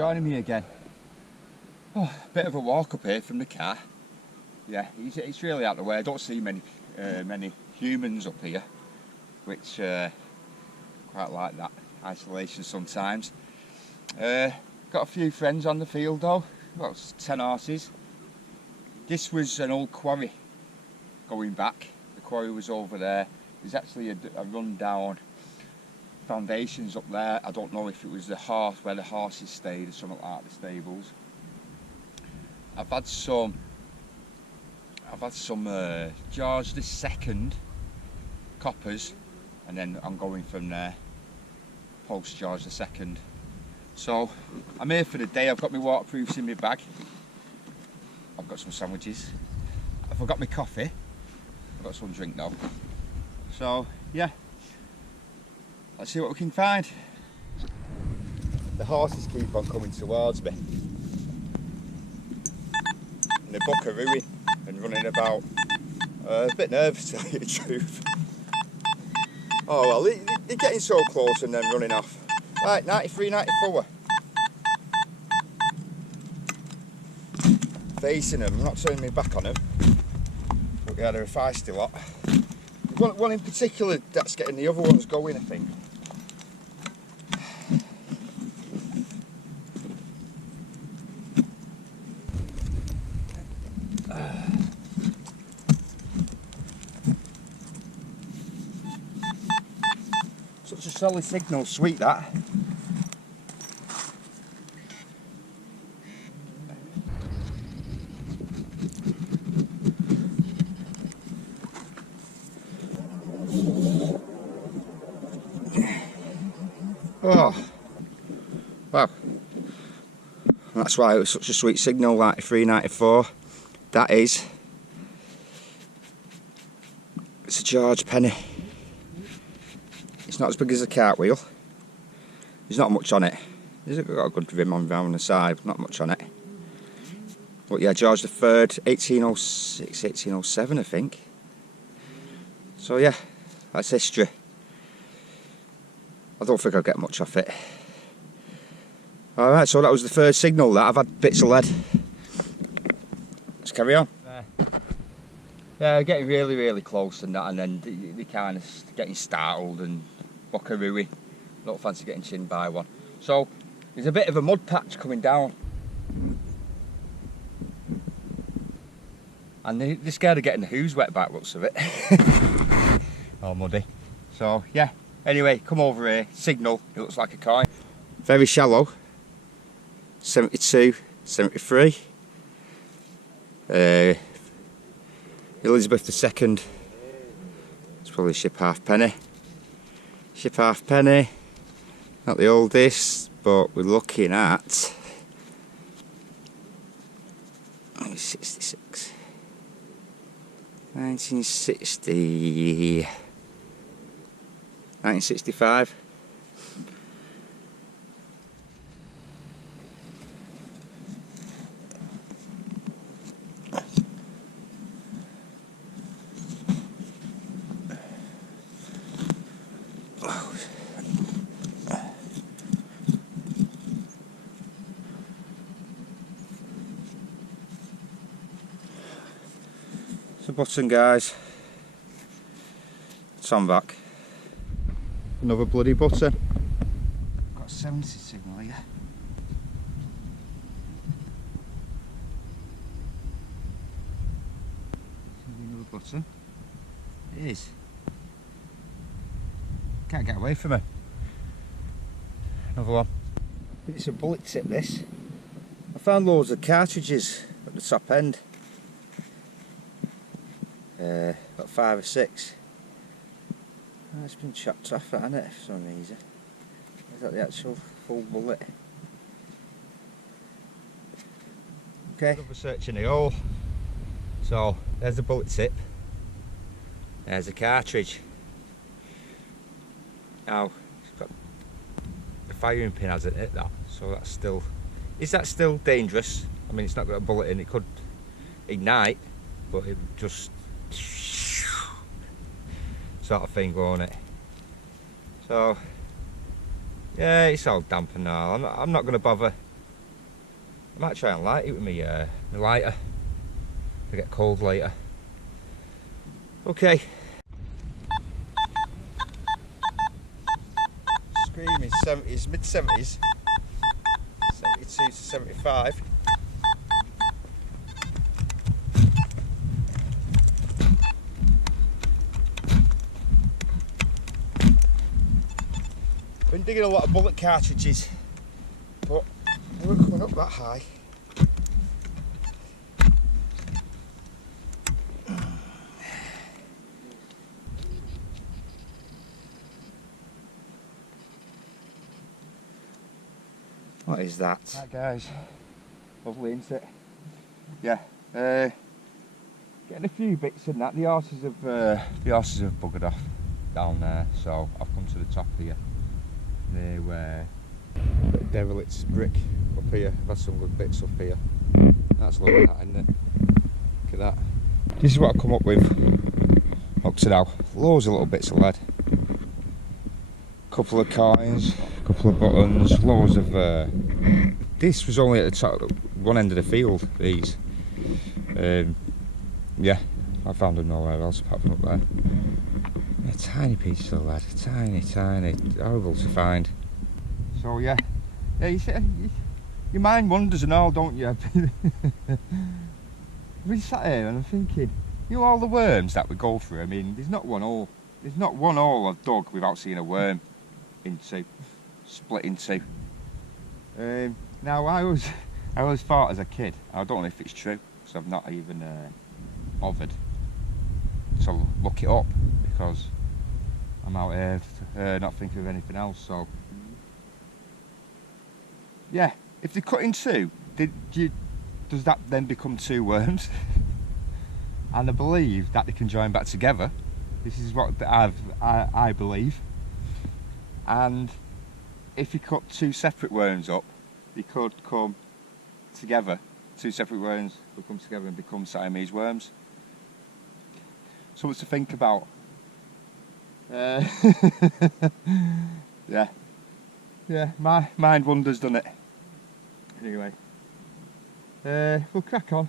joining me again. Oh, bit of a walk up here from the car. Yeah, it's really out of the way. I don't see many humans up here, which quite like that isolation sometimes. Got a few friends on the field though. Well, 10 horses. This was an old quarry going back. The quarry was over there. There's actually a run-down foundations up there. I don't know if it was the horse where the horses stayed or something like the stables. I've had some George II coppers, and then I'm going from there post George II. So I'm here for the day. I've got my waterproofs in my bag. I've got some sandwiches. I forgot my coffee. I've got some drink now. So yeah, let's see what we can find. The horses keep on coming towards me. And the buckarooing and running about. A bit nervous to tell you the truth. Oh well, they're getting so close and then running off. Right, 93, 94. Facing them, I'm not turning my back on them. But yeah, they're a feisty lot. One in particular that's getting the other ones going, I think. Such a solid signal, sweet that. Oh, wow, that's why it was such a sweet signal, 93, 94, that is, it's a George penny. It's not as big as a cartwheel, there's not much on it, it's got a good rim on round the side, but not much on it. But yeah, George III, 1806, 1807 I think. So yeah, that's history. I don't think I'll get much off it. Alright, so that was the third signal that I've had bits of lead. Let's carry on. Yeah, getting really close and that, and then they kind of getting startled and buckarooing. Don't fancy getting chinned by one. So there's a bit of a mud patch coming down. And they're scared of getting the hooves wet by the looks of it. All muddy. So yeah. Anyway, come over here, signal, it looks like a coin. Very shallow, 72, 73. Elizabeth II, it's probably ship halfpenny. Ship halfpenny, not the oldest, but we're looking at 66, 1960. 1965. It's a button, guys. It's on back. Another bloody button. Got a 70 signal here. Another button. It is. Can't get away from it. Another one. It's a bullet tip, this. I found loads of cartridges at the top end. About 5 or 6. Oh, it's been chopped off, hasn't it, for some reason. Is that the actual full bullet? Okay. We're searching the hole. So, there's the bullet tip. There's a cartridge. Now, it's got a firing pin, hasn't it, that? So that's still... Is that still dangerous? I mean, it's not got a bullet in, it could ignite, but it just... sort of thing, won't it? So yeah, it's all damp and all. I'm not going to bother I might try and light it with me my lighter. I get cold later. Okay. Screaming 70s, mid 70s, 72 to 75. Been digging a lot of bullet cartridges, but they weren't coming up that high. What is that? Right guys, lovely isn't it? Yeah, getting a few bits in that. The horses have buggered off down there, so I've come to the top here. They were a bit of derelict brick up here. I've had some good bits up here. That's lovely, that, isn't it? Look at that. This is what I've come up with up to now. Loads of little bits of lead. Couple of coins, couple of buttons, loads of this was only at the top, one end of the field, these. Yeah, I found them nowhere else apart from up there. Yeah, tiny pieces of lead, tiny, horrible to find. So yeah, your mind wanders and all, don't you? We sat here and I'm thinking, you know, all the worms that we go through. I mean, there's not one hole I've dug without seeing a worm split in two. Now I always thought as a kid, I don't know if it's true, because I've not even bothered to look it up, because I'm out here not thinking of anything else. So yeah, if they cut in two, does that then become two worms? And I believe that they can join back together. This is what I believe. And if you cut two separate worms up, they could come together. Two separate worms will come together and become Siamese worms. Something to think about. Yeah, my mind wanders, doesn't it? Anyway, we'll crack on.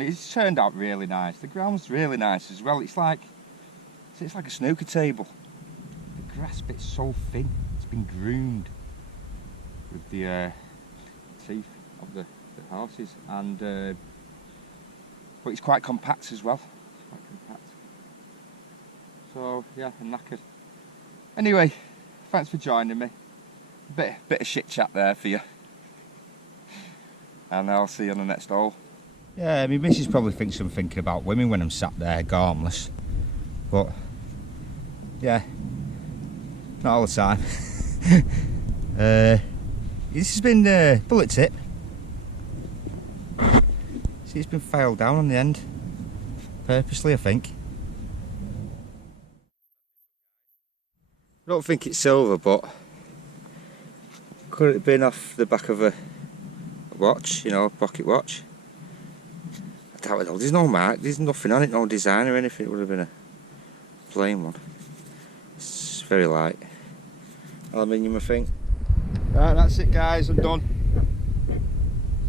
It's turned out really nice. The ground's really nice as well. It's like a snooker table. The grass bit's so thin. It's been groomed with the teeth of the horses, and but it's quite compact as well. It's quite compact. So yeah, I'm knackered. Anyway, thanks for joining me. Bit of shit chat there for you, and I'll see you on the next hole. Yeah, my missus probably thinks I'm thinking about women when I'm sat there garmless, but yeah, not all the time. This has been bullet tip. See, it's been filed down on the end, purposely I think. I don't think it's silver, but could it have been off the back of a watch, you know, a pocket watch? I doubt it though. There's no mark, there's nothing on it, no design or anything. It would have been a plain one. It's very light. Aluminium, I think. Right, that's it guys, I'm done.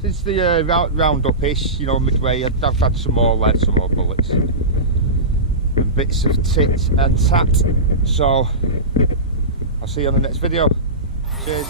Since the round up-ish, you know, midway, I've had some more lead, some more bullets, and bits of tit and tat. So I'll see you on the next video. Cheers.